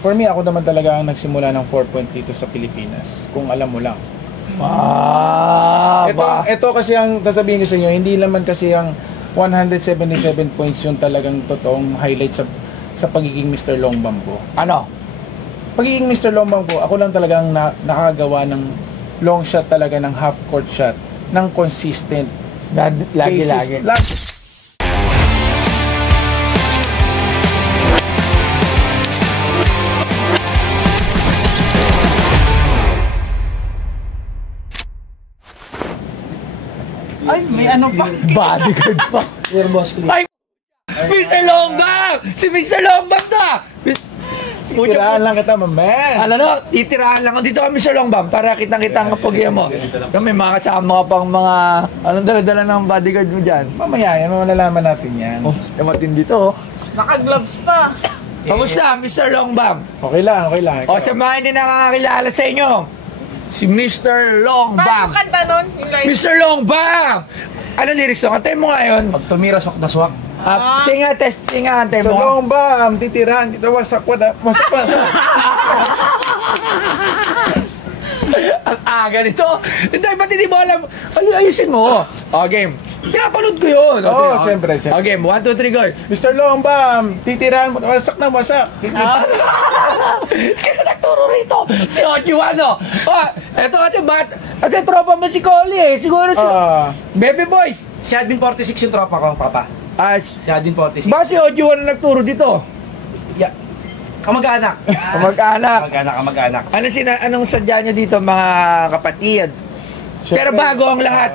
For me, ako naman talaga ang nagsimula ng 4-point dito sa Pilipinas. Kung alam mo lang. Ito kasi ang sasabihin ko sa inyo, hindi naman kasi ang 177 points yung talagang totoong highlight sa pagiging Mr. Long Bomb ko. Ano? Pagiging Mr. Long Bomb ko, ako lang talagang nakagawa ng long shot talaga, ng half court shot, ng consistent. Lagi. Ay, may ano pa? Bodyguard pa. Your boss, please. Ay, Mr. Longbang! Si Mr. Longbang na! Titirahan lang kita, man. Alam no, titirahan lang. Dito kami sa Longbang para kitang-kita ang kapagya mo. Kami mga kasama ka pang mga, anong dala-dala ng bodyguard mo dyan? Mamaya yan, malalaman natin yan. Oh, matindi to. Naka-gloves pa. Kamusta, Mr. Longbang? Okay lang. O, sa mga hindi nakakakilala sa inyo, si Mr. Longbang. Paano kanta nun? Mr. Longbang! Ano lyrics to? Kantayin mo ngayon. Pag tumira, swak na swak. Sing nga, kantayin So mo. Long Bomb, titirahan kita, wasak. Ang aga nito. Hindi, ba't hindi mo alam? Ayusin mo. O, game. Pinapanood ko yun. Oo, siyempre. O, game. 1, 2, 3, go. Mr. Long Bomb, titirahan mo, wasak na wasak. Sino nagturo rito? Si Ojiwano. Eto kasi kasi tropa mo si Collie eh. Siguro si Baby Boys. Si Admin 46 yung tropa ko, papa. Si Admin 46. Ba si Ojiwano nagturo dito? Yeah. Kamag-anak. Kamag-anak. Anong sadya nyo dito, mga kapatid? Pero bago ang lahat,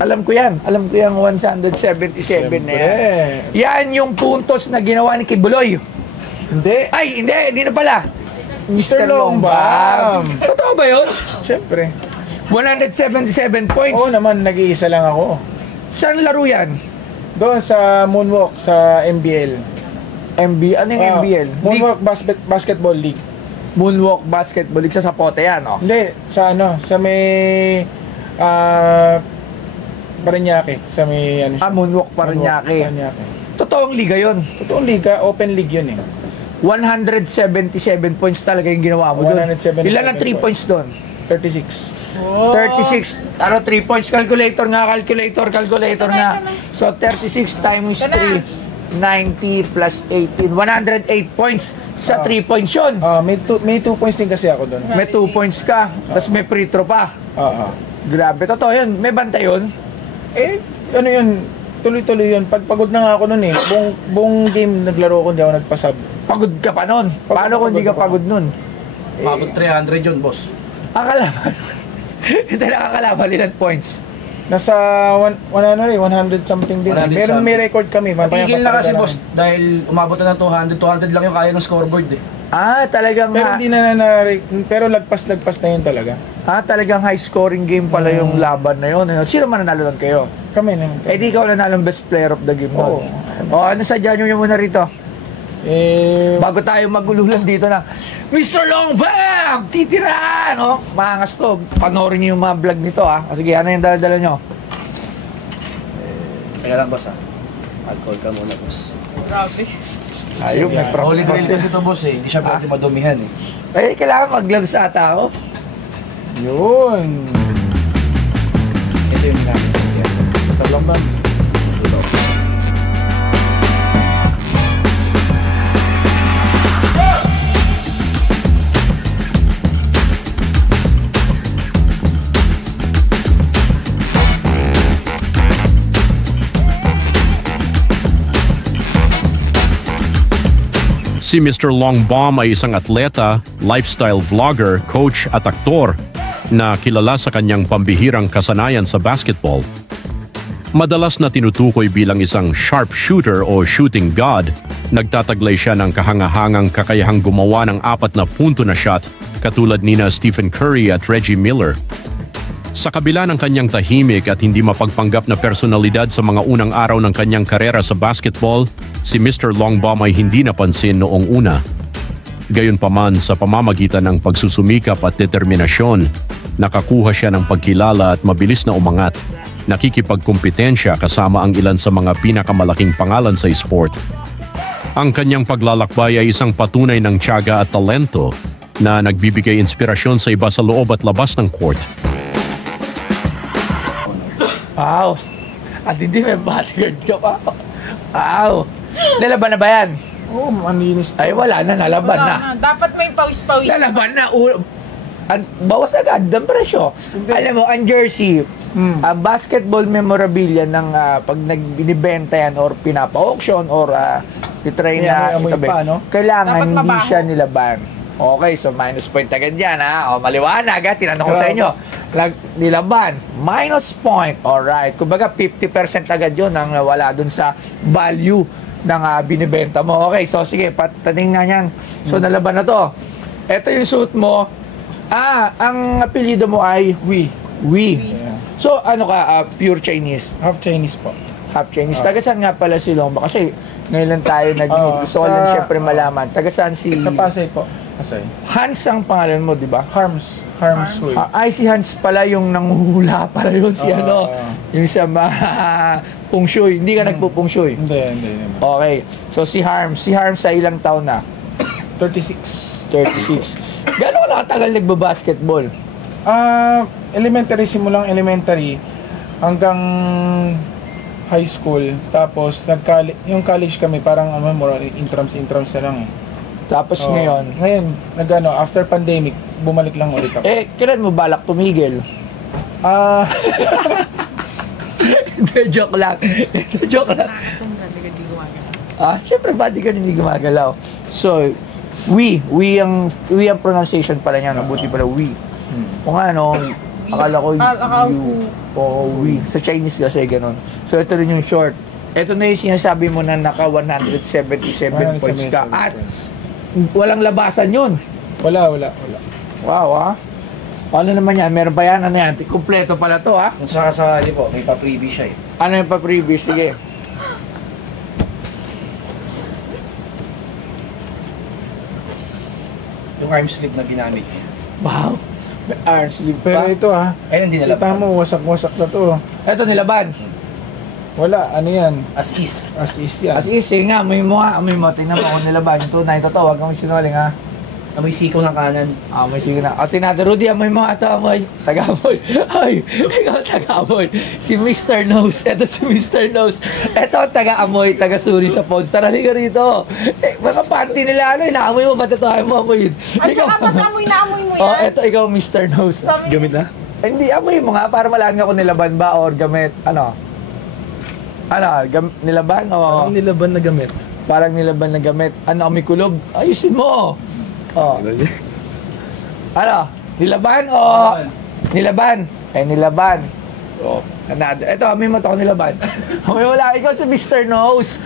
alam ko yan yung 177 na yan. Yan yung puntos na ginawa ni Kibuloy. Hindi na pala. Mr. Long Bomb. Totoo ba yun? Siyempre. 177 points. Oo naman, nag-iisa lang ako. Saan laro yan? Doon sa Moonwalk, sa MBL. Ano yung MBL? Moonwalk Basketball League. Moonwalk Basketball League sa Zapote yan, no? Hindi, sa may Parañaque, sa may Moonwalk Parañaque. Totoong liga yun. Totoong liga, open league yun eh. 177 points talaga yung ginawa mo doon. Ilan ang 3 points doon? 36. 36. 3 points? Calculator nga. So 36 times 3, 90 plus 18. 108 points sa 3 points yun. May 2 points din kasi ako doon. May 2 points ka. Tapos may free throw pa. Grabe. Totoo yun. May banta yun? Ano yun? Tuloy-tuloy yun. Pagod na nga ako noon eh. Buong game naglaro ko, hindi ako nagpasab. Pagod ka pa nun? Paano kung hindi ka pagod nun? Mabot 300 yun, boss. Ang kalaban. Hindi nakakalaban ilan points? Nasa 100 something din. May record kami. Patigil na kasi, boss. Dahil umabot na ng 200. 200 lang yung kaya ng scoreboard eh. Talagang pero hindi na pero lagpas na yun talaga. Talagang high scoring game pala yung laban na yun. Sino man nanalo lang kayo? Kami na. Di ikaw nanalo best player of the game mo. Ano sadya nyo muna rito? Bago tayo magululan dito na Mr. Long Bomb! Titirahan! Maangas to. Panoorin nyo yung mga vlog nito Sige, ano yung dala-dala nyo? Kaya lang, boss alcohol ka muna, boss. Grabe. Ayun, may props. Holy Grail kasi ito, boss Hindi siya pwede madumihan Kailangan mag-gloves ata ako. Yun. Ito yung namin. Mr. Long Bomb. Si Mr. Long Bomb ay isang atleta, lifestyle vlogger, coach at aktor na kilala sa kanyang pambihirang kasanayan sa basketball. Madalas na tinutukoy bilang isang sharpshooter o shooting god, nagtataglay siya ng kahangahangang kakayahang gumawa ng 4 na punto na shot katulad nina Stephen Curry at Reggie Miller. Sa kabila ng kanyang tahimik at hindi mapagpanggap na personalidad sa mga unang araw ng kanyang karera sa basketball, si Mr. Long Bomb ay hindi napansin noong una. Gayunpaman sa pamamagitan ng pagsusumikap at determinasyon, nakakuha siya ng pagkilala at mabilis na umangat, nakikipagkumpetensya kasama ang ilan sa mga pinakamalaking pangalan sa sport. Ang kanyang paglalakbay ay isang patunay ng tiyaga at talento na nagbibigay inspirasyon sa iba sa loob at labas ng court. Wow. At hindi may bodyguard ka pa. Wow. Nalaban na ba yan? Oo, maninis. Ay, wala na. Nalaban na. Wala na. Dapat may pawis-pawis. Lalaban na. Bawas agad ang presyo. Alam mo, ang jersey, ang basketball memorabilia ng pag binibenta yan or pinapa-auction or titry na Amoy itabi, pa, no? kailangan Dapat hindi mabaho. siya nilaban. Okay, so minus point agad yan, ha? O, maliwanag, ha? Tinanong ko sa inyo. Nilaban, minus point. Alright. Kumbaga, 50% agad yun ang nawala dun sa value ng binibenta mo. Okay, so sige, patating na yan. So, nalaban na to. Ito yung suit mo. Ang apelyido mo ay Wee. Yeah. So, ano ka, pure Chinese? Half Chinese po. Half Chinese. Taga saan nga pala si Longba? Kasi ngayon lang tayo nag-meet. Gusto ko lang siyempre malaman. Taga saan si... Sa Pasay po. Pasay. Hans ang pangalan mo, di ba? Harms Hui. Ay, si Hans pala yung nanguhula pala yun. Si ano, yung sa Pung Shui. Hindi ka nagpupung Shui. Hindi. Okay. So, si Harms. Si Harms sa ilang taon na? 36. 36. Gano'n ka nakatagal nagbabasketball? Simulang elementary hanggang high school. Tapos yung college kami parang more intrams na lang eh. Tapos Oo. ngayon, after pandemic, bumalik lang ulit ako. kailan mo balak tumigil? Hindi, joke lang. Joke lang. Siyempre, bodyguard hindi gumagalaw. So, we ang pronunciation pala niya, mabuti pala we. Kung ano, akala ko you o we. Sa Chinese kasi ganun. So, ito rin yung short. Ito na yung sinasabi mo na naka 177 points ka. At walang labasan yun. Wala. Wow, Ano naman yan? Meron pa yan? Ano yan? Kumpleto pala to, ha? Kung sa kasali po, may pa-freebie siya eh. Ano yung pa-previous? Sige. Yung arm sleeve na ginamit niya. Wow. May arm sleeve Pero pa. ito Ayun, hindi kita nalaban. mo, wasak-wasak na to. Ito nilaban. Wala, ano yan? As is. As is yan. As easy nga, amoy mo. Tingnan mo kung nilaban. Yung tunay totoo, huwag kang sinungaling, ha? Amoy sikaw ng kanan. Amoy, sige na. At Senator Rudy, amoy mo ito, amoy. Taga-amoy. Ay, ikaw taga-amoy. Si Mr. Nose. Ito si Mr. Nose. Ito, taga-amoy, taga-suri sa phone. Tara, liga rito. Mga panty nila, inaamoy mo, ba't ito ayaw mo amoy? Ay, dapat amoy na amoy mo yan. Ito, ikaw, Mr. Nose. Sabi- Gamit na? Hindi, amoy mo nga, para malaman nga kung nilaban ba or gamit, nilaban o... Parang nilaban na gamit. Parang nilaban na gamit. Amoy kulob? Ayusin mo. Nilaban o... Nilaban. Nilaban. Ito, amoy mo ito nilaban. Amoy mo lang. Ikaw si Mr. Nose.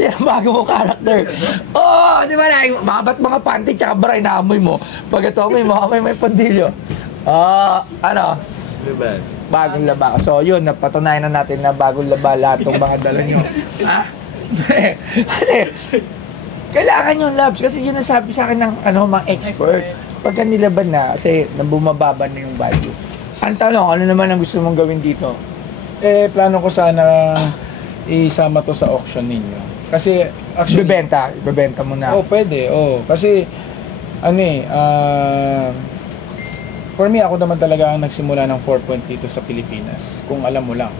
Yan ang bago mo karakter. Di ba na? Mabat mga panty tsaka bra, inaamoy mo. Pag ito, amoy mo yung pandilyo. Liban. Bagong laba. So, yun, napatunayan na natin na bagong laba lahat ng mga dala nyo. Kailangan yung labs kasi yun ang sabi sa akin ng mga expert. Pagka nilaban na, kasi bumababa na yung value. Ang tanong, ano naman ang gusto mong gawin dito? Plano ko sana isama to sa auction ninyo. Kasi actually... Ibebenta mo na. Pwede. Kasi, for me, ako naman talaga ang nagsimula ng 4 point dito sa Pilipinas. Kung alam mo lang.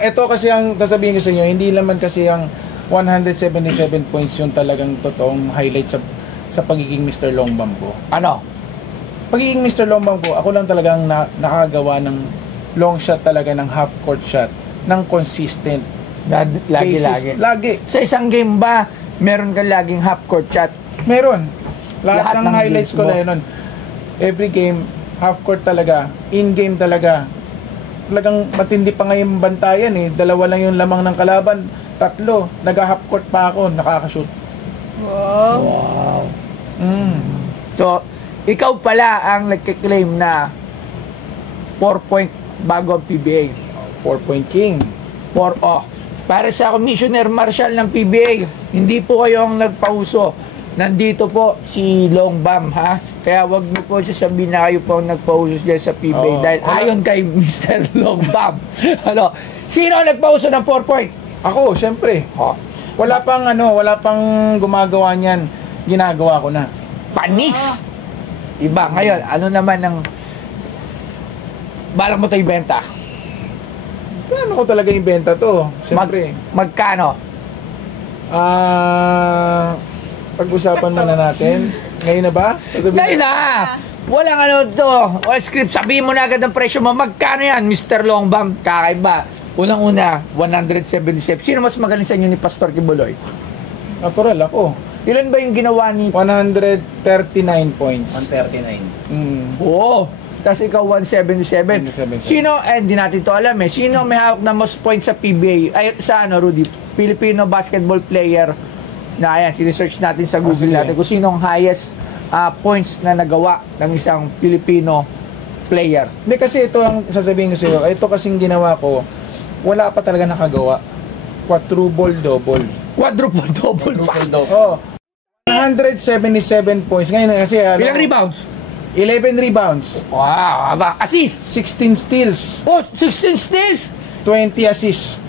Ito kasi ang sasabihin ko sa inyo, hindi naman kasi ang 177 points yung talagang totoong highlight sa pagiging Mr. Longbam ko. Ano? Pagiging Mr. Longbam ko, ako lang talagang nakagawa ng long shot talaga, ng half court shot, ng consistent basis. Lagi. Sa isang game ba, meron ka laging half court shot? Meron. Lahat ng ng highlights games ko na yun. Every game, half court talaga. In-game talaga. Talagang matindi pa ngayon bantayan eh. 2 lang yung lamang ng kalaban. 3. Nag-half court pa ako. Nakaka-shoot. Wow. So, ikaw pala ang nagkiklaim na 4 point bago ang PBA. 4 point king. Para sa Commissioner Marshall ng PBA, hindi po kayo ang nagpauso. Nandito po si Longbam, ha? Kaya wag niyo po sasabihin na kayo po ang nagpauso dyan sa PBA dahil ayon kay Mr. Longbam. Sino ang nagpauso ng 4 point? Ako, syempre. Oh, Wala pang gumagawa niyan. Ginagawa ko na. panis! Iba. Ngayon, ano naman ang balak mo ito ibenta? Paano ko talaga ibenta to? Syempre. Magkano? Pag-usapan muna natin. Ngayon na ba? Dahil na! Walang ano to. Walang script. Sabihin mo na agad ang presyo mo. Magkano yan, Mr. Longbam? Kakaiba. Unang-una, 177. Sino mas magaling sa inyo ni Pastor Kibuloy? Natural ako. Ilan ba yung ginawa ni... 139 points. 139. Oo. Tapos ikaw 177. 177. Sino, hindi natin to alam eh. Sino may hawak na most points sa PBA? Ay, sa ano, Rudy? Filipino basketball player na ayan, sinesearch natin sa Google sige. natin kung sino ang highest points na nagawa ng isang Filipino player. Hindi kasi ito ang sasabihin ko sa iyo. Ito kasing ginawa ko, wala pa talaga nakagawa. Quadruple double. Quadruple double pa. Oh. 177 points. Ngayon kasi Ilang rebounds? 11 rebounds, Wow, aba. Assist. 16 steals, Oh, 16 steals. 20 assists.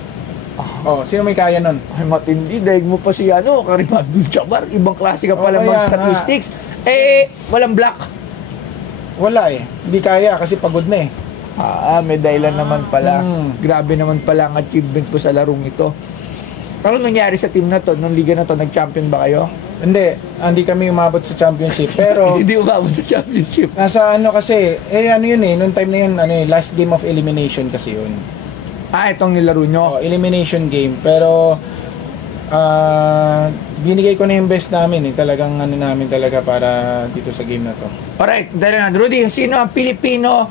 Oh, sino may kaya nun? Ay, matindi. Daig mo pa si ano, Karim Abdul-Jabbar. Ibang klase ka pala Okay, mga nga. statistics. Eh, walang block. Wala eh. Hindi kaya kasi pagod na eh. May dahilan naman pala. Mm. Grabe naman pala ang achievement ko sa larong ito. Pero nangyari sa team na to, nung liga na to, nag-champion ba kayo? Hindi kami umabot sa championship. Pero Hindi umabot sa championship. nasa ano kasi, ano yun eh, noong time na yun, last game of elimination kasi yun. Itong nilaro nyo. Elimination game. Pero binigay ko na yung best namin eh. Talagang namin talaga para dito sa game na to. Alright, dahil na. Rudy, sino ang Pilipino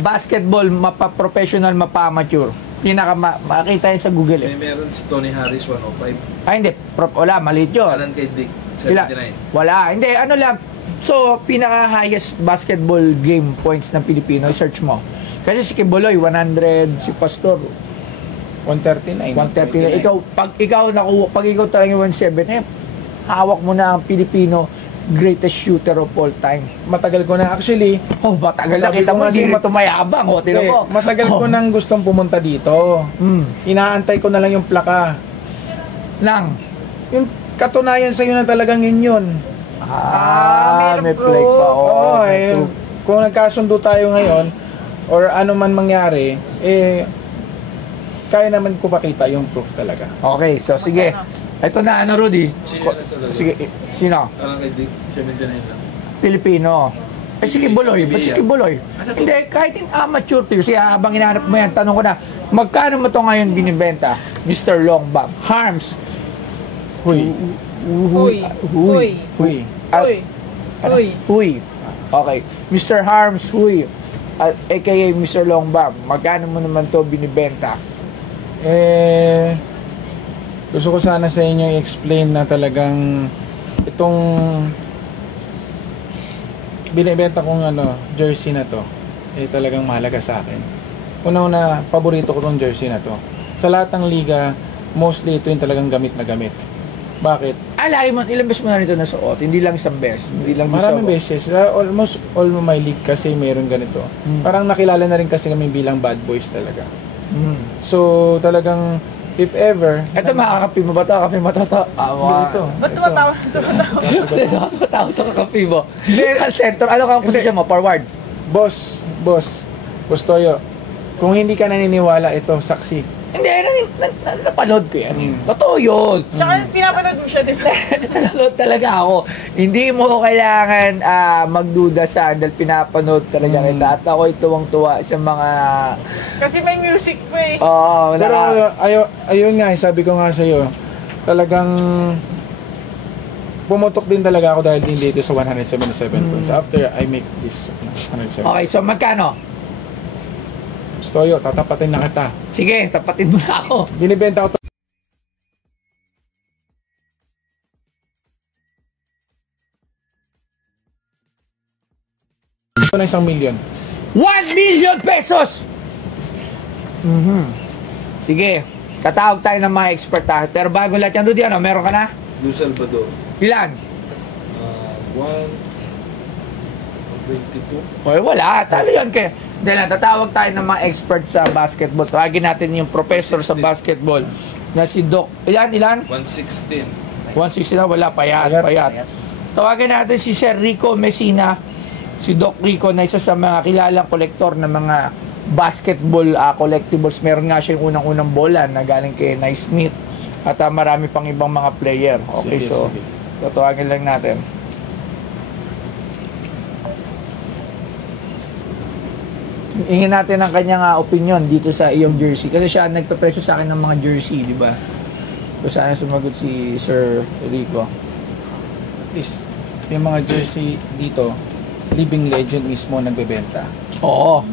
basketball mapa-professional, mapa-amateur? Makita yun sa Google eh. Meron si Tony Harris 105. Hindi. Wala, maliit yun. Alan kay Dick Ila- 79. Wala. Hindi, ano lang. So, pinaka-highest basketball game points ng Pilipino, search mo. Kasi si Kibuloy, 100, si Pastor, 139. 139. Pag ikaw talaga yung 17, hawak mo na ang Pilipino greatest shooter of all time. Matagal ko na actually. Oh, matagal na Sabi kita ko mo, nga hindi si- mo tumayabang. Oh, tinan mo. Matagal ko nang gustong pumunta dito. Inaantay ko na lang yung plaka. Nang. Yung katunayan sa iyo na talagang yun. meron may proof. play pa. Oo, may eh, proof. kung nagkasundo tayo ngayon or ano man mangyari, kaya naman ko pakita yung proof talaga. Okay, so sige. Ito na, ano, Rudy? Sino na talaga? Sige, sino? Alan kay Dick 79 lang. Pilipino. Si Kibuloy. Ba't si Kibuloy? Hindi, kahit yung amateur to. Kasi habang hinahanap mo yan, tanong ko na, magkano mo to ngayon binibenta? Mr. Longbam. Harms. Huy. Uy. Uy. Huy. Uy. Uy. Huy. Okay. Mr. Harms, Huy. aka Mr. Longbam. Magkano mo naman to binibenta? Gusto ko sana sa inyo i-explain na talagang itong binibenta kong jersey na to talagang mahalaga sa akin. Una-una, paborito ko tong jersey na to. Sa lahat ng liga, mostly ito yung talagang gamit na gamit. Bakit? Lagi mo, ilang beses mo na nito nasuot? Hindi lang isang beses. Hindi lang Maraming isa- beses. Almost all my league kasi mayroon ganito. Parang nakilala na rin kasi kami bilang bad boys talaga. So, talagang if ever... Ito makakapi mo ba ito? Kapi mo ito? Ito. Ba't tumatawa? Tumatawa ito kakapi mo. Al center, ano kang posisyon mo? Forward. Boss Toyo, kung hindi ka naniniwala, ito, saksi. Hindi, napanood ko yan. Totoo yun. Tsaka pinapanood mo siya, di ba? Nanonood talaga ako. Hindi mo kailangan magduda saan dahil pinapanood talaga kita. At ako tuwang-tuwa sa mga... Kasi may music pa eh. Oo, Pero ayun nga, sabi ko nga sa'yo, talagang pumutok din talaga ako dahil din dito sa 177 points. After I make this 177. Okay, so magkano? Toyo, tatapatin na kita. Sige, tapatin mo na ako. Binibenta ko to. Ito na 1 million. 1 million pesos! Sige, tatawag tayo ng mga expert Pero bago lahat yan, Rudy, meron ka na? Lou Salvador. Ilan? 122. Oy, wala. Talo yun kaya. Dahil tatawag tayo ng mga expert sa basketball. Tawagin natin yung professor sa basketball. Na si Doc. Ilan? 116. 160 na, wala, payat. Tawagan natin si Sir Rico Messina, si Doc Rico na isa sa mga kilalang kolektor ng mga basketball collectibles. Meron nga siya yung unang-unang bola na galing kay Naismith at marami pang ibang mga player. Okay, Sige, so sige. tatawagin lang natin. Ingin natin ang kanyang opinion dito sa iyong jersey kasi siya nagpapresyo sa akin ng mga jersey, di ba? So sana sumagot si Sir Rico. Please, yung mga jersey dito, Living Legend mismo nagbebenta. Oo.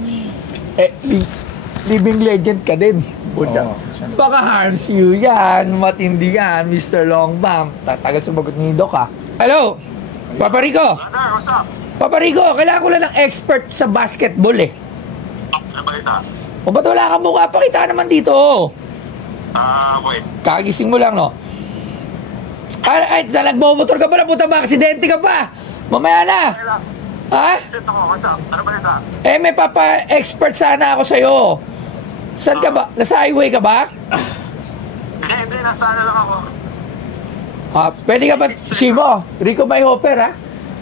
Living legend ka din. Buda. Oo, siyempre. Baka harms you yan. Matindi yan, Mr. Longbam. Tatagal sumagot ni Doc ha. Hello? Papa Rico? What's up? Papa Rico, kailangan ko lang ng expert sa basketball eh. Ano ba ito? O ba't wala kang mukha? Pakita naman dito. Wait. Kagising mo lang, no? Ay, nagbomotor ka pala, puta ba? Aksidente ka pa. Mamaya na. Ha? Sit ako, what's up? Ano ba ito? May papa-expert sana ako sa'yo. Saan ka ba? Nasa highway ka ba? Hindi, nasa ano lang ako. Pwede ka ba, Simo, Rico may hopper ha?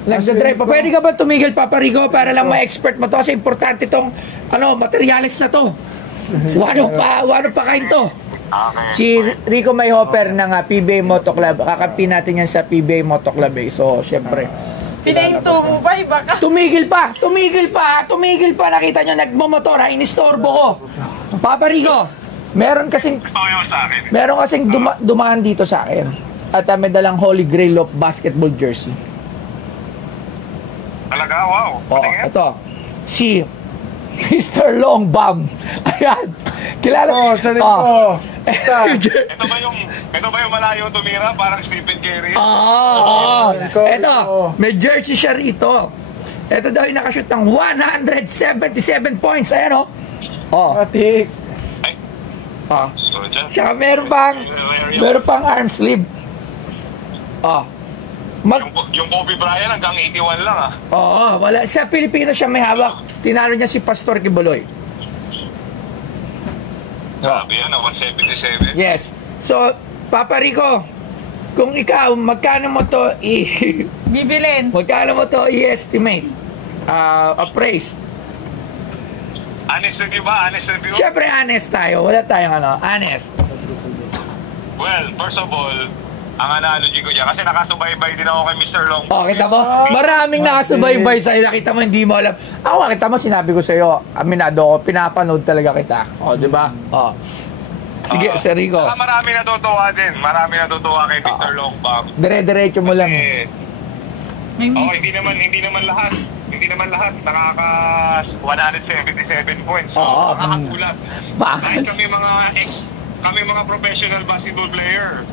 Nagdadrive pa. Pwede ka ba tumigil, Papa Rico, para lang ma-expert mo to? Kasi importante tong, materialis na to. Wano pa kain to? Okay. Si Rico may hopper ng PBA Moto Club. Kakampi natin yan sa PBA Moto Club eh. So, syempre. Pinahinto mo ba? Iba ka. Tumigil pa! Nakita nyo, nagmumotor ha? Inistorbo ko. Papa Rico, meron kasing Gusto ko yung sa akin. dumaan dito sa akin. At may dalang Holy Grail of basketball jersey. Talaga? Wow. Ito. Si Mr. Longbam. Ayan. Kilala. Sir Rico. Basta. Ito ba yung malayo tumira? Parang Stephen Curry? Rico. Ito. May jersey siya rito. Ito daw yung nakashoot ng 177 points. Ayan o. Matik. So, dyan. Tsaka meron pang arm sleeve. Yung Kobe Bryant hanggang 81 lang Wala. Sa Pilipinas siya may hawak. Tinalo niya si Pastor Kibuloy. Grabe yan, 177. Yes. So, Papa Rico, kung ikaw, magkano mo to Bibilin. i-estimate? Appraise. Honest review ba? Honest review? Siyempre, honest tayo. Wala tayong honest. Well, first of all, ang analogy ko dyan, kasi nakasubaybay din ako kay Mr. Long. Kita mo? Maraming nakasubaybay sa'yo. Nakita mo, hindi mo alam. Ako, kita mo, sinabi ko sa'yo, aminado ko, pinapanood talaga kita. Di ba? Sige, Sir Rico. Marami natutuwa din. Marami natutuwa kay Mr. Longbam. Dire-diretso mo lang. May Hindi naman lahat. Hindi naman lahat nakaka 177 points. So, Oo. nakakagulat. Bakit? Dahil kami mga professional basketball player.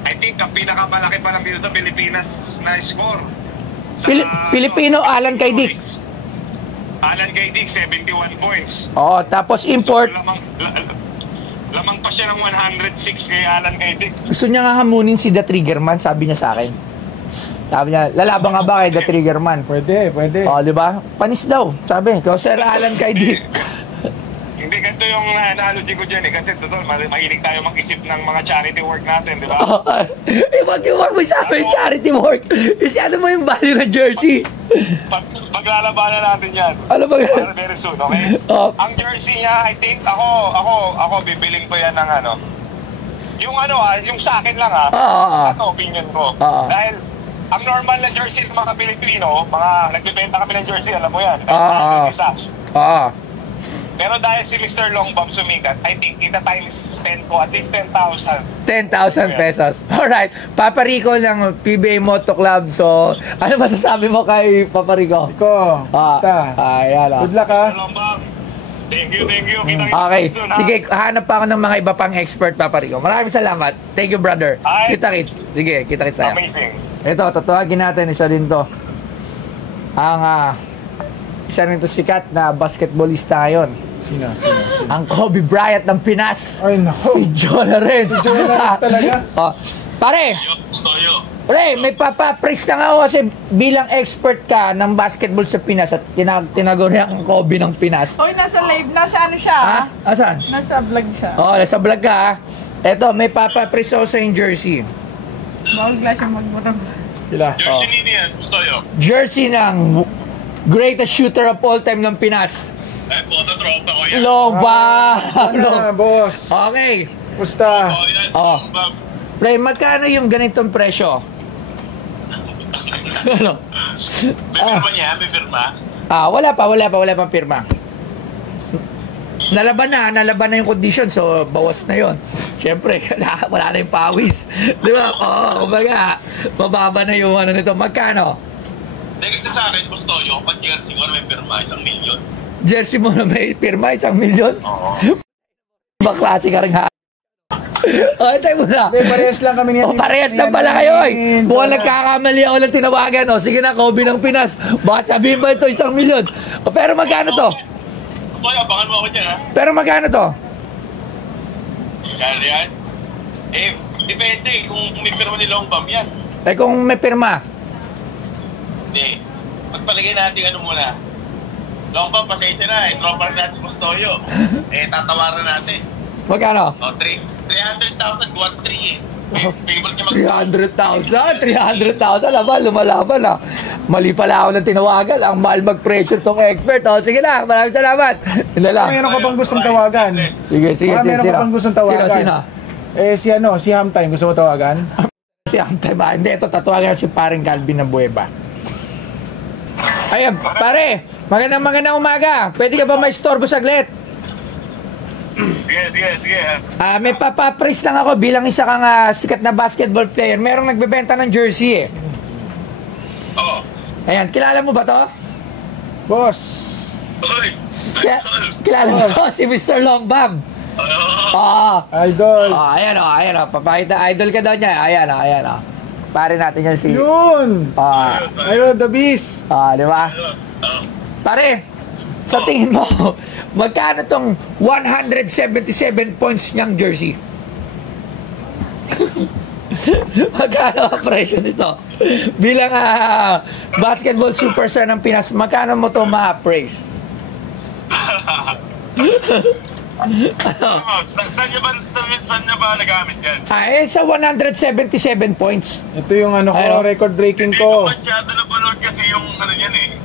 I think ang pinakamalaki pa lang dito sa Pilipinas na score. Pilipino, Alan Kaydik. Alan Kaydik, 71 points. Tapos import. Lamang pa siya ng 106 kay Alan Kaydik. Gusto niya nga hamunin si The Triggerman, sabi niya sa akin. Sabi niya, lalabang nga ba kay The Triggerman? Pwede. Di ba? Panis daw, sabi. Kaya Sir Alan Kaydik. Hindi, ganito yung analogy ko dyan Kasi totoo, mahilig tayo mag-isip ng mga charity work natin, di ba? Ba't yung work mo sabi, charity work? Kasi ano mo yung value ng jersey? Paglalabanan natin yan. Ano ba yan? Very soon, okay? Ang jersey niya, I think, ako bibiling ko yan ng yung sa akin lang Ano opinion ko. Dahil, ang normal na jersey ng mga Pilipino, nagbibenta kami ng jersey, alam mo yan. Isa. Pero dahil si Mr. Longbam sumikat, I think kita times 10 ko, at least 10,000. 10,000 pesos. Alright. Papa Rico ng PBA Moto Club. So, ano masasabi mo kay Papa Rico? Rico. Basta. Ayan. Good luck ha. Mr. Longbam, thank you. Kita-kita Okay. soon, Sige, hanap pa ako ng mga iba pang expert, Papa Rico. Maraming salamat. Thank you, brother. Ay. Kita-kits. Sige, kita-kits tayo. Amazing. Ito, tatuagin natin. Isa din to. Isa rin to sikat na basketballista ngayon. Sino? Ang Kobe Bryant ng Pinas. Ay, naku. Si John Lorenz. Si John Lorenz talaga. Pare, may papapraise na nga ako kasi bilang expert ka ng basketball sa Pinas at tinagurihan ang Kobe ng Pinas. Nasa live. Nasa ano siya? Asan? Nasa vlog siya. Nasa vlog ka Eto, may papapreso sa yung jersey. Bawal glass yung magbutang. Sila. Jersey nini yan, gusto nyo. Jersey ng greatest shooter of all time ng Pinas. Eh, puto tropa ko yan. Loba! Ano, boss? Okay. Musta? Oh, yan. Oh. Pre, magkano yung ganitong presyo? Ano? May firma niya, may firma. Wala pa pirma. Nalaban na yung condition, so bawas na yon. Siyempre, wala na yung pawis. Di ba? Oo, kumbaga, mababa na yung ano nito. Magkano? Hindi, kasi sa akin, gusto nyo, kapag jersey ko na may firma, 1 million. Jersey mo na may pirma, 1 million? Oo. Baklase ka rin ha. Okay, tayo muna. Hindi, parehas lang kami niyan. Parehas na pala kayo eh. Mukhang nagkakamali ako ng tinawagan. Sige na, Kobe ng Pinas. Baka sabihin ba ito 1 million? Pero magkano to? Boy, abangan mo ako dyan, ha? Pero magkano to? Yan. Eh, depende kung may firma ni Long Bam yan. Eh kung may pirma. Hindi. Magpalagay natin ano muna. Long Bam, pasensya na. Tropa rin natin si Mustoyo. Tatawaran natin. Magkano? 300,000, 1-3 eh. Favorite niya 300,000? 300,000 naman, lumalaban ah. Mali pala ako ng tinawagan. Ang mahal mag-pressure tong expert. Sige na, maraming salamat. Yun na lang. Meron ka bang gustong tawagan? Sige. Meron ka bang gustong tawagan? Sino? Si Hamtime, gusto mo tawagan? Si Hamtime ba? Hindi, ito tatawagan si paring Calvin ng Bueva. Ayun, pare, magandang umaga. Pwede ka ba maistorbo saglit? Sige. May papapraise lang ako bilang isa kang sikat na basketball player. Merong nagbebenta ng jersey eh. Oo. Ayan, kilala mo ba to? Boss. Hoy! Kilala mo to? Si Mr. Longbam. Oo. Idol. Ayan o. Papakita, idol ka daw niya. Ayan o. Pare natin yan si... Yun! Ayun, the beast. Di ba? Pare, sa tingin mo, magkano tong 177 points niyang jersey? Magkano ang presyo nito? Bilang basketball superstar ng Pinas, magkano mo ito ma-appraise? Saan niya ba nagamit yan? Sa 177 points. Ito yung record breaking Hindi ko. ko masyado napanood kasi yung ano yan eh.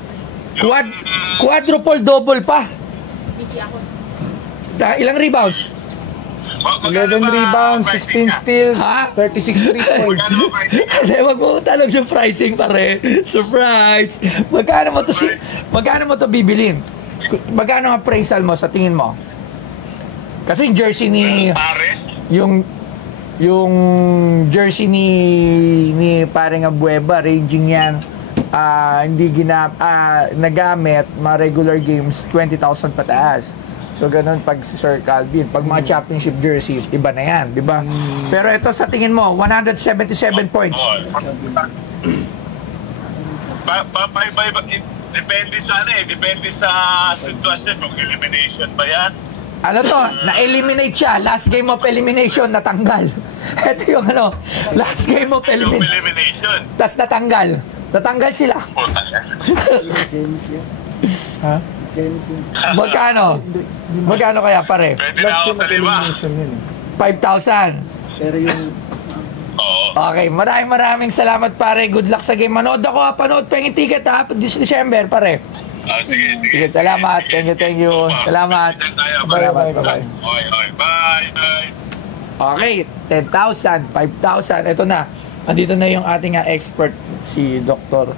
Quadruple double pa. Ilang rebounds? 11 rebounds, 16 steals, 36 3 points. Hindi, wag mo talog yung pricing pare. Surprise! Magkano mo to bibilin? Magkano ang appraisal mo sa tingin mo? Kasi yung jersey ni... Pares? Yung jersey ni paring Abueva, ranging yan, hindi nagamit, mga regular games, 20,000 pataas. So, ganun pag si Sir Calvin. Pag mga championship jersey, iba na yan, di ba? Pero ito sa tingin mo, 177 points. Depende sa depende sa sitwasyon. Kung elimination ba yan? Ano to? Na-eliminate siya. Last game of elimination, natanggal. Ito yung last game of elimination. Tapos natanggal. Natanggal sila. Ha? Magkano? Magkano kaya pare? Pwede na ako sa 5,000. 5. Pero yung... Oo. Okay, maraming salamat pare. Good luck sa game. Manood ako panood pa yung ticket this December pare. Sige, salamat. Thank you. Salamat. Bye. Okay, bye. Okay, 10,000, 5,000. Ito na. Andito na yung ating expert, si Dr.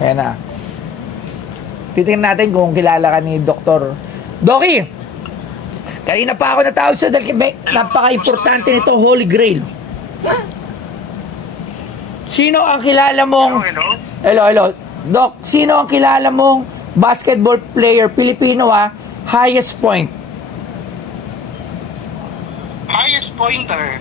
Ayan na. Titingnan natin kung kilala ka ni Dr. Doki! Kanina pa ako natawag sa napaka-importante nito, Holy Grail. Sino ang kilala mong... Hello. Doc, sino ang kilala mong basketball player, Pilipino highest point? Highest pointer.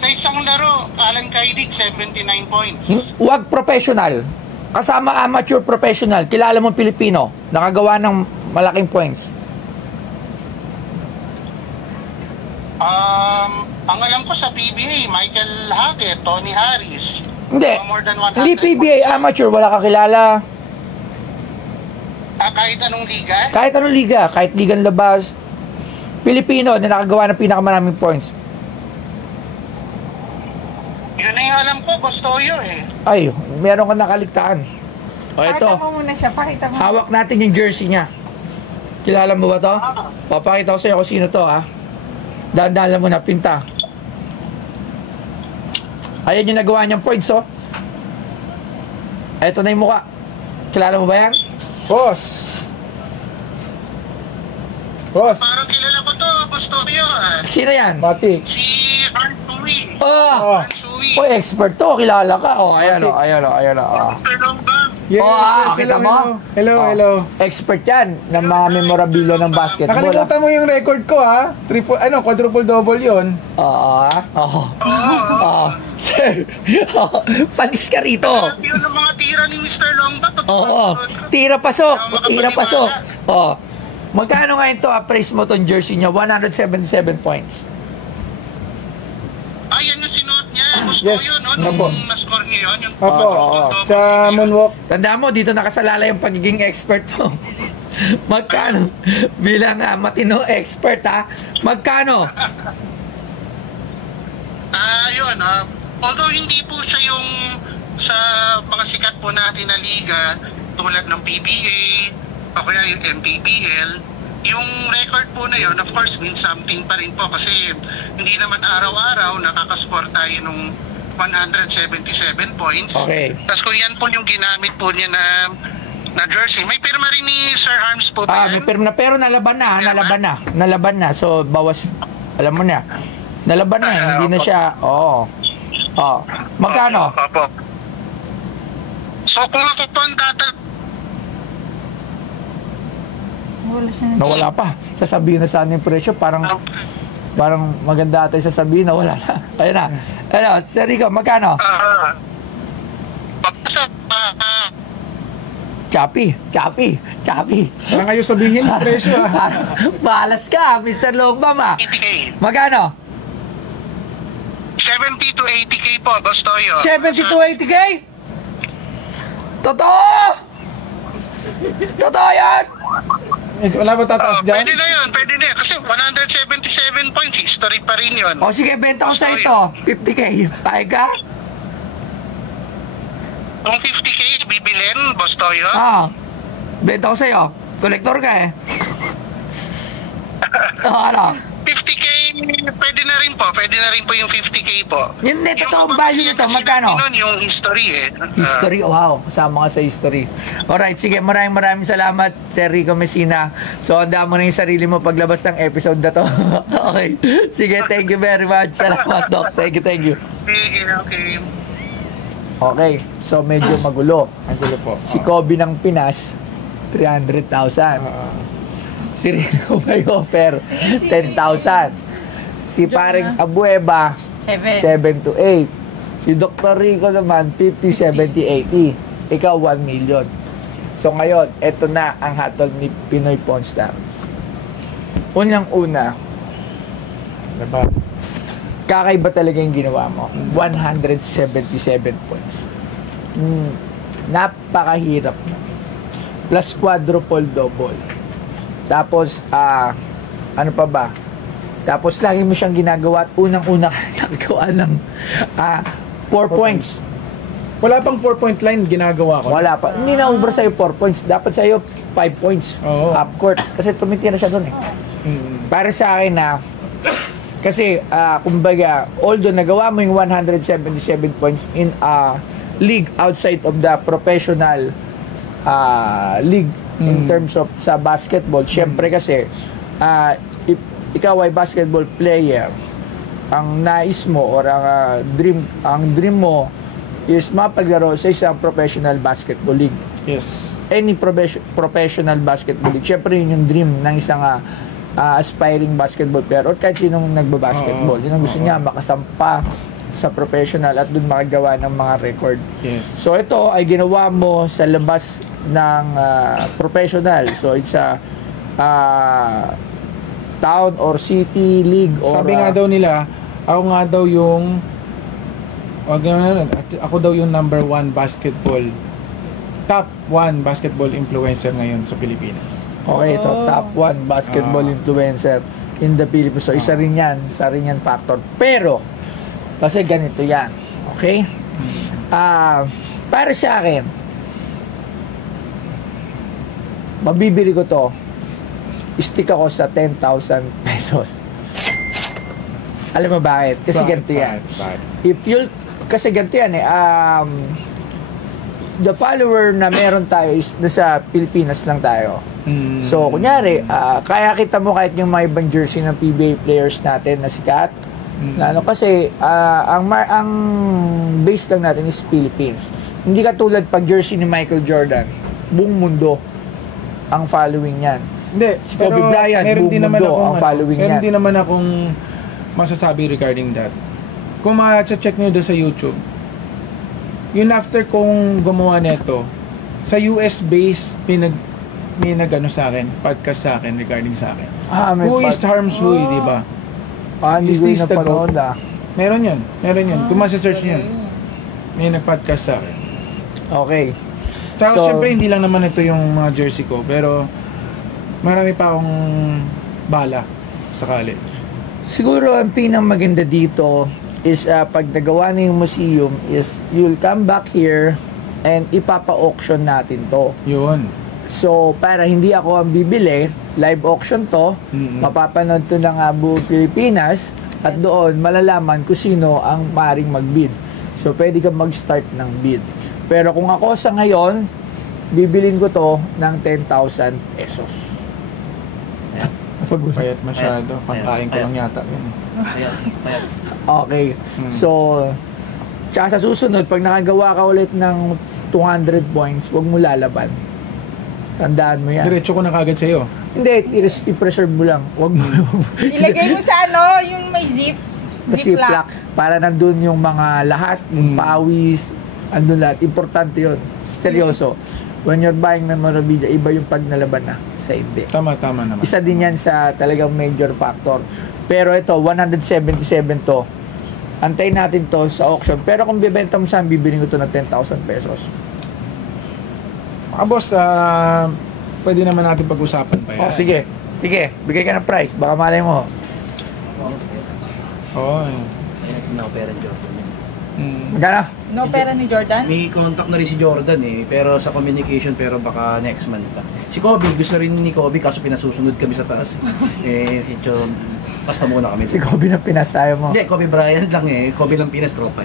Sa isang laro, Alan Kaidig, 79 points. Huwag professional. Kasama amateur professional. Kilala mong Pilipino. Nakagawa ng malaking points. Ang alam ko sa PBA, Michael Hackett, Tony Harris. Hindi. More than 100 Hindi PBA, amateur. Wala ka kilala. Kahit anong liga? Kahit anong liga. Kahit ligang labas. Pilipino na nakagawa ng pinakamaraming points. alam ko, Bostoyo eh. Ay, meron ka nakaligtaan. O ito, Pakita mo muna siya, pakita mo. hawak natin yung jersey niya. Kilala mo ba to? Papakita ko sa'yo kung sino to, ha? Dahan-dahan mo na, pinta. Ayan yung nagawa niyang points, oh. Ito na yung mukha. Kilala mo ba yan? Boss! Boss! Parang kilala ko to, Bostoyo ah. Sino yan? Matik. Si Arturi. Oh! Arturi. Oh, expert to. Kilala ka. Oh, ayan, oh, ayan, oh, ayan, oh. Mr. Longbang. Yes, Kita mo? Hello, Oh, hello. Expert yan ng mga memorabilia ng basketball. Nakalimutan mo yung record ko, ha? Quadruple double yun. Oo, oo. Oo. Sir, panis ka rito. Yun ang mga tira ni Mr. Longbang. Oo. Tira pasok. Tira pasok. Oo. Magkano nga ito, appraise mo tong jersey niya? 177 points. Ay, yan yung sinuot niya. Gusto Yes. yun, no? Opo. Nung na-score niya yun. Yung Opo, Oo. sa moonwalk. Tandaan mo, dito nakasalala yung pagiging expert mo. Magkano? Bilang matino expert, ha? Magkano? Yun. Although hindi po siya yung sa mga sikat po natin na liga tulad ng PBA o kaya yung MPBL, yung record po na yun, of course, means something pa rin po kasi hindi naman araw-araw nakakascore tayo nung 177 points. Okay. Tapos kung yan po yung ginamit po niya na jersey, may pirma rin ni Sir Harms po ba May yan? pirma na, pero nalaban na. So, bawas, alam mo na. Nalaban na, hindi na siya, oo. Magkano? Opo. So kung ako po ang Wala siya na. Nawala pa. Sasabihin na sana yung presyo, parang maganda tayo sasabihin na wala na. Ayun na. Ano, Sir Rico, magkano? Choppy. Parang kayo sabihin yung presyo, ha? Balas ka, Mr. Longbam, ah. 80K. Magkano? 70 to 80K po, Bostoyo. 70 to 80K? Totoo! Totoo yan! Wala ba tataas dyan? Pwede na yun. Kasi 177 points, history pa rin yun. O sige, benta ko sa ito. 50K. Pahig ka? Kung 50K, bibilin, Bostoyo? Benta ko sa'yo. Kolektor ka eh. Ano? 50K, pwede na rin po yung 50K po. Yung totoong value nito, magkano? Yung history eh. History, wow. Kasama ka sa history. Alright, sige, maraming salamat, Sir Rico Messina. So, handa mo na yung sarili mo paglabas ng episode na to. Okay. Sige, thank you very much. Salamat, Doc. Thank you. Sige, okay. Okay, so medyo magulo. Magulo po. Si Kobe ng Pinas, 300,000. Si Rico may offer, 10,000. Si paring Abueva, 7 to 8. Si Dr. Rico naman, 50, 70, 80. Ikaw, 1 million. So ngayon, eto na ang hatol ni Pinoy Pawn Star. Unang-una, Diba? kakaiba talaga yung ginawa mo. 177 points. Napakahirap na. Plus quadruple double. Tapos, ano pa ba? Tapos lagi mo siyang ginagawa at unang-una nagawa ng 4 points. Wala pang 4-point line ginagawa ko. Wala pa. Hindi na ubra sa'yo 4 points. Dapat sa'yo 5 points. Oo. Half court. Kasi tumitira siya doon eh. Para sa akin kasi kumbaga, although nagawa mo yung 177 points in a league outside of the professional league in terms of sa basketball, syempre kasi if ikaw ay basketball player, ang nais mo or ang dream mo is mapaglaro sa isang professional basketball league. Yes. Any professional basketball league. Syempre yun yung dream ng isang aspiring basketball player or kahit sinong nagbabasketball. Yun ang gusto niya, makasampa sa professional at dun makagawa ng mga record. Yes. So ito ay ginawa mo sa labas ng professional. So it's a town or city league or Sabi nga daw nila, ako nga daw yung ako daw yung number 1 basketball top 1 basketball influencer ngayon sa Pilipinas. okay, ito top 1 basketball influencer in the Philippines. So isa rin yan factor. Pero kasi ganito yan. Okay? Para sa akin, mabibili ko to, stick ako sa 10,000 pesos. Alam mo bakit? Kasi ganito yan. Kasi ganito yan the follower na meron tayo is nasa Pilipinas lang tayo. So, kunyari, kaya kita mo kahit yung mga ibang jersey ng PBA players natin na sikat. Kasi ang base lang natin is Philippines. Hindi katulad pag jersey ni Michael Jordan, buong mundo ang following niyan. Hindi, si Kobe Bryant, buong mundo ang following niyan. Meron din naman akong masasabi regarding that. Kung ma-check nyo doon sa YouTube, yun after kong gumawa nito, sa US base, may nag-ano sa akin, podcast sa akin regarding sa akin. Who is Harms Hui, di ba? Is this the GOAT? Meron yun. Kung masa-search nyo yun, may nag-podcast sa akin. Okay. Tsaka syempre, hindi lang naman ito yung mga jersey ko, pero marami pa akong bala sakali. Siguro ang pinamaganda dito is pag nagawa na yung museum is you'll come back here and ipapa-auction natin to. Yun. So, para hindi ako ang bibili, live auction to, mapapanood to ng buong Pilipinas, at doon malalaman kung sino ang maring mag-bid. So, pwede kang mag-start ng bid. Pero kung ako sa ngayon, bibilin ko to ng 10,000 pesos. Payat masyado. Pangkain ko lang yata yun. Okay. So, tsaka sa susunod, pag nakagawa ka ulit ng 200 points, huwag mo lalaban. Tandaan mo yan. Diretso ko na kagad sa'yo. Hindi, i-preserve mo lang. Huwag mo. Ilagay mo sa yung may zip. Ziplock. Para nandun yung mga lahat, yung pawis, andun lahat. Importante yun. Seryoso. When you're buying memorabilia, iba yung pag nalaban na sa hindi. Tama naman. Isa din yan sa talagang major factor. Pero ito, 177 to. Antayin natin to sa auction. Pero kung bibenta mo saan, bibili ko to ng 10,000 pesos. Boss, pwede naman natin pag-usapan pa yan. Sige. Bigay ka ng price. Baka malay mo. Na-opera ni Jordan. Magkano? No pera ni Jordan? May contact na rin si Jordan pero sa communication, pero baka next month pa. Si Kobe, gusto rin ni Kobe kaso pinasusunod kami sa taas. Basta muna kami. Si Kobe na pinasayo mo. Hindi, Kobe Bryant lang Kobe lang pinastropa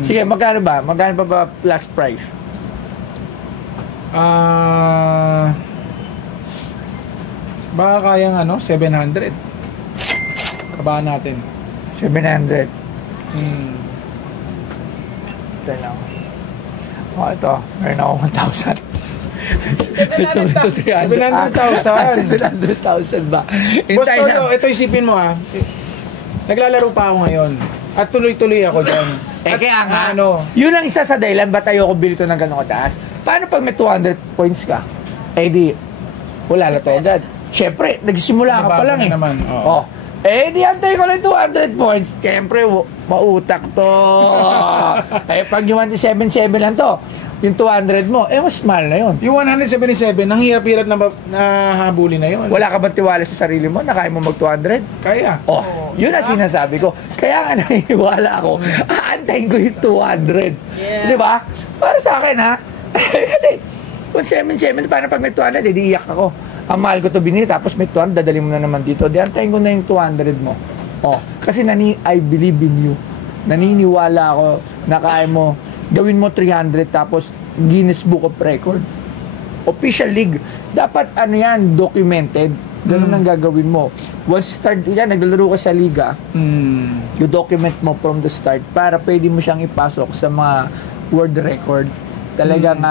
Sige, magkano ba? Magkano pa ba last price? Baka kayang 700. Kabahan natin. 700. Ito lang. Ito. Meron ako 1,000. 700,000 ba? Boss Toyo, ito isipin mo naglalaro pa ako ngayon. At tuloy-tuloy ako dyan. Kaya nga, yun ang isa sa dahilan ba't ayoko bili ito ng gano'ng kataas. Paano pag may 200 points ka? Di, wala na to agad. Siyempre, nagsimula ka pa lang naman. Di antay ko lang 200 points. Siyempre, mautak to. Pag yung 177 lang to, yung 200 mo, mas mahal na yun. Yung 177, nang hirap-hirap na habulin na yun. Wala ka bang tiwala sa sarili mo na kaya mo mag 200? Kaya. Yun ang sinasabi ko. Kaya nga naniniwala ako, aantayin ko yung 200. Yeah. Di ba? Para sa akin, kasi, kung 77, paano pag may 200, di iyak ako. Ang mahal ko to binili, tapos may 200, dadali mo na naman dito. Di antayin ko na yung 200 mo. Kasi I believe in you. Naniniwala ako na kaya mo, gawin mo 300, tapos Guinness Book of Record. Official league. Dapat yan, documented. Ganun ang gagawin mo. Once start yan, naglalaro ka sa liga, you document mo from the start para pwede mo siyang ipasok sa mga world record. Talagang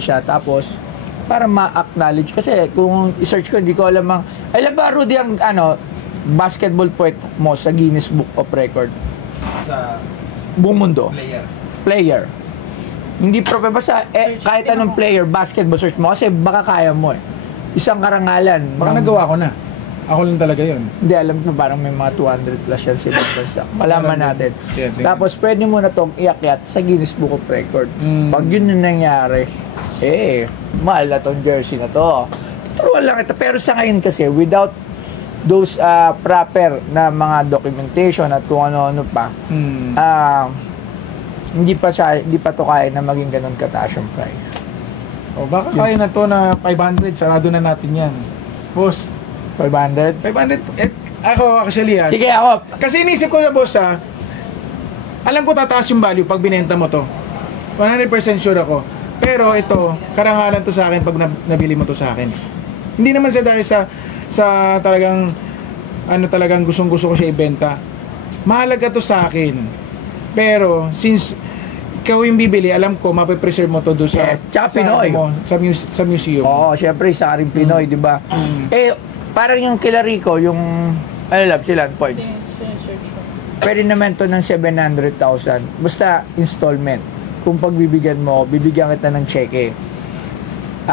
siya. Tapos, para ma-acknowledge. Kasi kung i-search ko, hindi ko alam alam ba, Rudy, ang basketball point mo sa Guinness Book of Record? Sa buong mundo. player. Hindi basta kahit anong player, basketball, search mo. Kasi baka kaya mo Isang karangalan. Baka nagawa ko na. Ako lang talaga yun. Hindi, alam ko parang may mga 200 plus yan sa ibang bansa. Malaman natin. Yeah, tapos pwede mo na itong iakyat sa Guinness Book of Record. Pag yun yung nangyari, mahal na itong jersey na to. Turuan lang ito. Pero sa ngayon kasi, without those proper na mga documentation at kung ano-ano pa, hindi pa to kaya na maging ganun kataas yung price. O baka kaya na to na 500, sarado na natin yan. Boss, 500? 500, ako actually Sige, ako. Kasi inisip ko na boss alam ko tataas yung value pag binenta mo to. 100% sure ako. Pero ito, karangalan to sa akin pag nabili mo to sa akin. Hindi naman sa dahil sa talagang talagang gustong-gusto ko siya ibenta. Mahalaga to sa akin. Pero since ikaw yung bibili, alam ko mape-preserve mo to doon sa Pinoy mo, sa museum. Oo, syempre isa ring Pinoy, di ba? Parang yung kila Rico, yung sila points. Pwede naman to ng 700,000. Basta installment. Kung pagbibigyan mo, bibigyan kita ng cheque. 20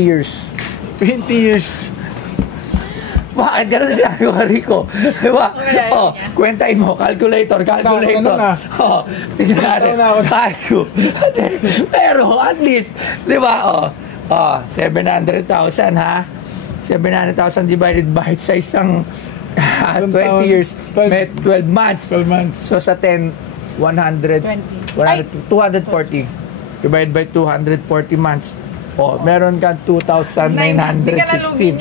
years. 20 years. Bakit gano'n siya yung Rico? Diba? Kwentahin mo. Calculator. Tignan natin. Pero at least, di ba? 700,000 ha? 700,000 divided by sa isang 20 years, 12 months. So sa 10, 240 divided by 240 months. Meron kang 2,916.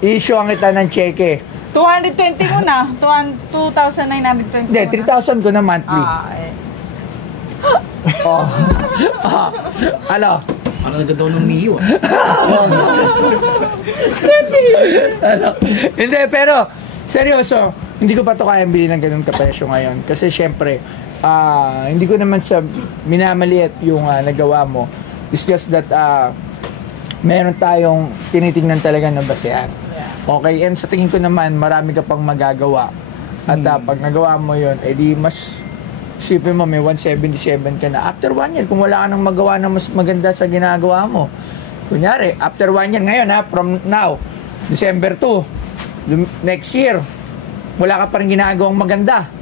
Issue ang kita ng cheque. 220 mo na. 2,920. Hindi, 3,000 ko na monthly. Ano? Ano nagadaw ng Mio? Hindi, pero seryoso, hindi ko pa to kayang bilhin ng ganun kapresyo ngayon. Kasi syempre, hindi ko naman sa minamaliit yung nagawa mo. It's just that meron tayong tinitingnan talaga na basehan. Okay, and sa tingin ko naman, marami ka pang magagawa. At pag nagawa mo yun, edi mas isipin mo, may 177 ka na. After 1 year, kung wala ka nang magawa na mas maganda sa ginagawa mo. Kunyari, after 1 year ngayon from now, December 2, next year, wala ka pa rin ginagawang maganda.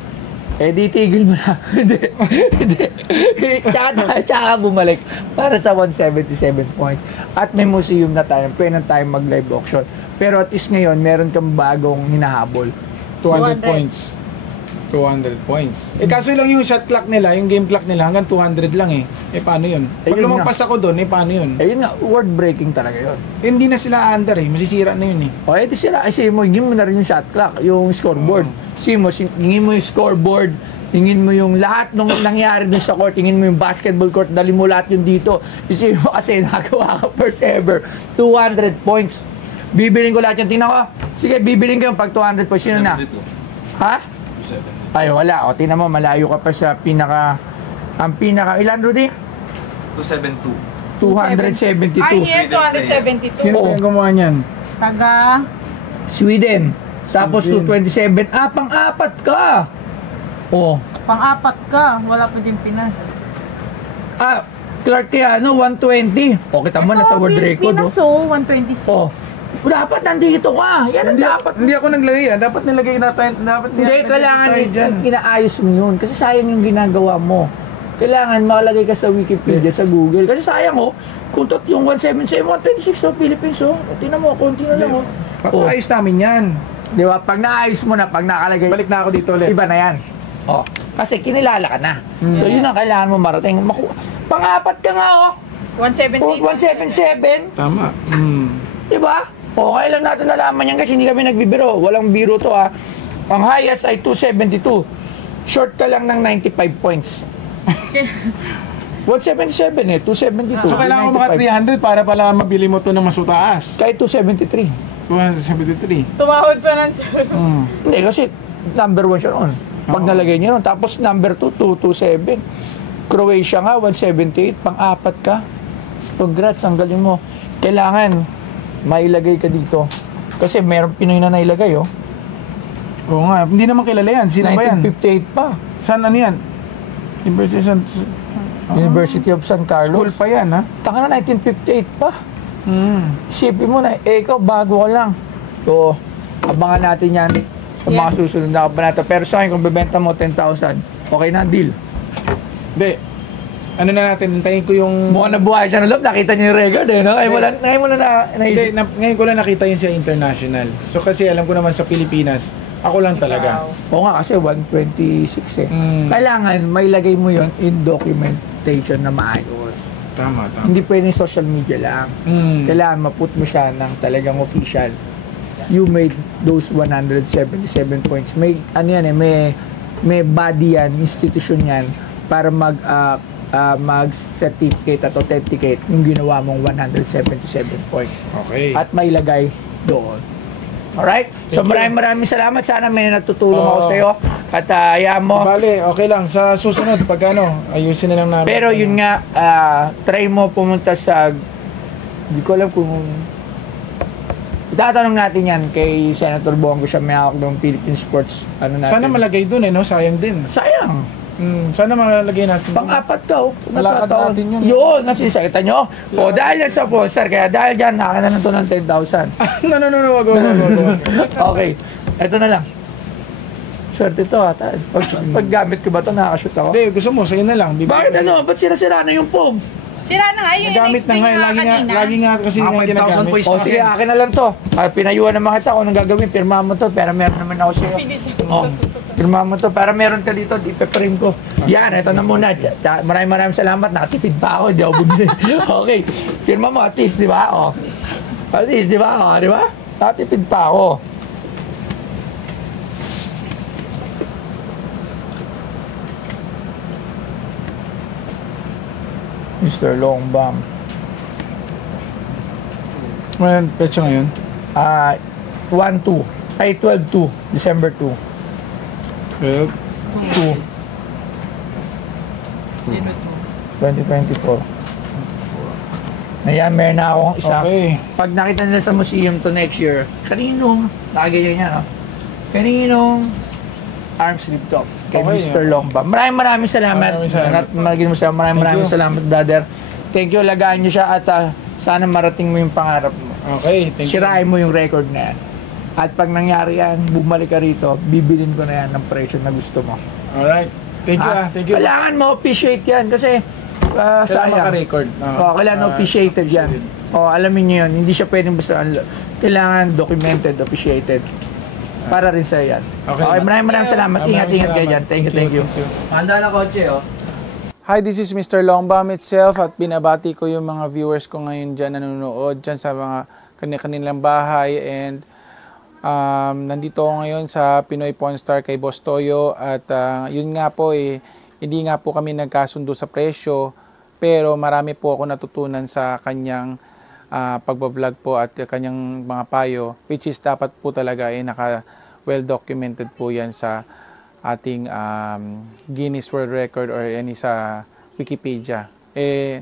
Di tigil mo na. Hindi. Tsaka bumalik para sa 177 points. At may museum na tayo, pwede na tayo mag-live auction. Pero at least ngayon, meron kang bagong hinahabol. 200 points. 200 points. Kaso lang yung shot clock nila, yung game clock nila hanggang 200 lang paano yun? Pag lumampas ako doon, paano yun? Yun nga, world breaking talaga yun. Hindi na sila under masisira na yun di sila, kasi mo, hingin mo na rin yung shot clock, yung scoreboard. Hingin mo yung scoreboard, hingin mo yung lahat nung nangyari dun sa court, hingin mo yung basketball court, dali mo lahat yung dito. Isipin mo kasi nagawa ka first ever, 200 points. Bibilin ko lahat yung, tingnan ko, sige, bibilin ko yung pag 200 points, sino na? Ha? Ay, wala. Tingnan mo, malayo ka pa sa ang pinaka, ilan, Rudy? 272. Ay, yan, 272. Sino yung gumawa niyan? Taga Sweden. Tapos 227. Pang-apat ka. Pang-apat ka. Wala pa din Pinas. Clark Tiano, 120. Kita mo, nasa world record. Pinas, 126. Dapat nandito ka. Yan ang dapat. Hindi ako naglagay Dapat nilagay natin. Hindi, kailangan inaayos mo yun. Kasi sayang yung ginagawa mo. Kailangan makalagay ka sa Wikipedia, sa Google. Kasi sayang kung yung 177, 126 Philippines tingnan mo, konti na lang Papaayos namin yan. Di ba? Pag naayos mo na, pag nakalagay, balik na ako dito ulit. Iba na yan. Kasi kinilala ka na. So yun ang kailangan mo marating. Pang-apat ka nga 177. Tama. Di ba? Okay lang natin nalaman yan kasi hindi kami nagbibiro. Walang biro to Ang highest ay 272. Short ka lang ng 95 points. 177 272. So kailangan ko mga 300 para pala mabili mo to ng mas mataas. Kahit 273. 273. Tumawad pa ng Hindi kasi number 1 siya noon. Pag nalagay niyo noon. Tapos number 2, 227. Croatia nga, 178. Pang-apat ka. Congrats, ang galing mo. Kailangan mailagay ka dito. Kasi meron Pinoy na nailagay Oo nga, hindi naman kilala yan. Sino ba yan? 1958 pa. Saan yan? University of San Carlos. School pa yan Taka na, 1958 pa. Isipin mo na, ikaw bago ka lang. So, abangan natin yan sa mga susunod na kabanata. Pero sa akin, kung bebenta mo 10,000, okay na, deal. Hindi. Ano na natin, hintayin ko yung... Mukhang nabuhay siya ng loob, nakita niyo yung record no? Ngayon mo na naisip. Ngayon ko lang nakita yun sa international. So kasi alam ko naman sa Pilipinas, Ako lang talaga. Oo nga, kasi 126 eh. Kailangan may lagay mo yon in documentation na maayos. Tama. Hindi pwedeng social media lang. Kailangan maput mo siya ng talagang official. You made those 177 points. May ano yan may body yan, institution yan para mag-certificate at authenticate yung ginawa mong 177 points. Okay. At may lagay doon. Alright? So maraming salamat. Sana may natutulong ako sa iyo. At hayaan mo. Bale, okay lang. Sa susunod, pag ayusin na lang namin. Pero yun nga, try mo pumunta sa, hindi ko alam kung, itatanong natin yan kay Senator Bongo, siya may hawak ng Philippine Sports. Ano natin. Sana malagay doon no? Sayang din. Sayang. Sana malagay natin. Pang-apat ka, Malakad natin yun. Yun, nasisakita nyo. O, dahil yan sa poster, kaya dahil dyan, nakakin na to ng 10,000. No, wag. Okay, eto na lang. Swerte to, ha. Pag gamit ko ba ito, nakakashoot ako? Hindi, gusto mo, sa'yo na lang. Bakit ano? Ba't sira-sira na yung foam? Sira na nga, yun Nagamit na nga, lagi nga kasi nga 5,000 ginagamit. points. O, sige, akin na lang to. Pinayuan naman kita kung anong gagawin. Pirma mo to, pero meron naman ako sa'yo. O, pirma mo to, para meron ka dito, ipe-frame ko. Yan, ito na muna. Maraming salamat. Nakatipid pa ako, hindi ako bumili. Okay, pirma mo, at least, di ba? O, at least, di ba? O, di ba? Nakatipid pa ako. Mr. Longbam. Ngayon, petsa ngayon? 1-2. Ay, 12-2. December 2. 12. 2024. Ayan, meron na akong isa. Okay. Pag nakita nila sa museum to next year, kaninong, nakaganyan yan, no? Kaninong arm sleeve to? Kay Okay, Mr. Longbam. Maraming salamat. Maraming salamat, brother. Thank you, lagaan nyo siya at sana marating mo yung pangarap mo. Okay, thank you. Sirain mo yung record na yan. At pag nangyari yan, bumalik ka rito, bibilin ko na yan ng presyo na gusto mo. Alright. Thank you, thank you. Kailangan mo appreciate yan kasi Kailangan sayang. maka-record. Kailangan appreciated yan. Alamin nyo yun, hindi siya pwedeng basta, kailangan documented, appreciated. Para rin sa'yo yan. Okay, maraming salamat. Ingat kayo dyan. Thank you. Handa na kotse, Hi, this is Mr. Longbam itself at binabati ko yung mga viewers ko ngayon dyan nanonood dyan sa mga kanilang bahay and nandito ako ngayon sa Pinoy Pawn Star kay Boss Toyo at yun nga po hindi nga po kami nagkasundo sa presyo pero marami po ako natutunan sa kanyang pagbablog po at kanyang mga payo which is dapat po talaga naka well documented po yan sa ating Guinness World Record or any sa Wikipedia.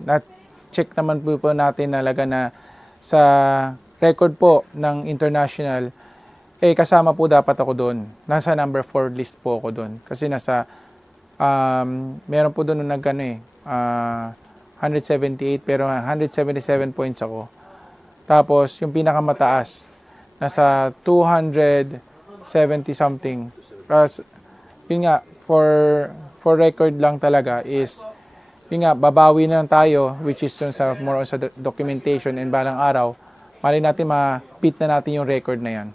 Na-check naman po natin talaga na sa record po ng international kasama po dapat ako doon. Nasa number 4 list po ako doon. Kasi nasa meron po doon nung 178 pero 177 points ako. Tapos yung pinakamataas nasa 270 something. Yun nga for record lang talaga is yun nga babawi na lang tayo which is sa more on sa documentation and balang araw mali natin ma-beat na natin yung record na yan.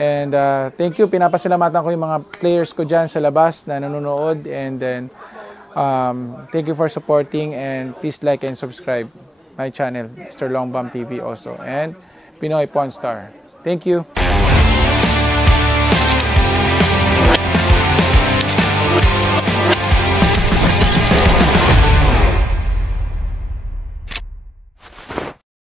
And thank you, pinapasalamatan ko yung mga players ko dyan sa labas na nanonood and then thank you for supporting and please like and subscribe my channel Mr. Longbam TV also and Pinoy Pawn Star. Thank you.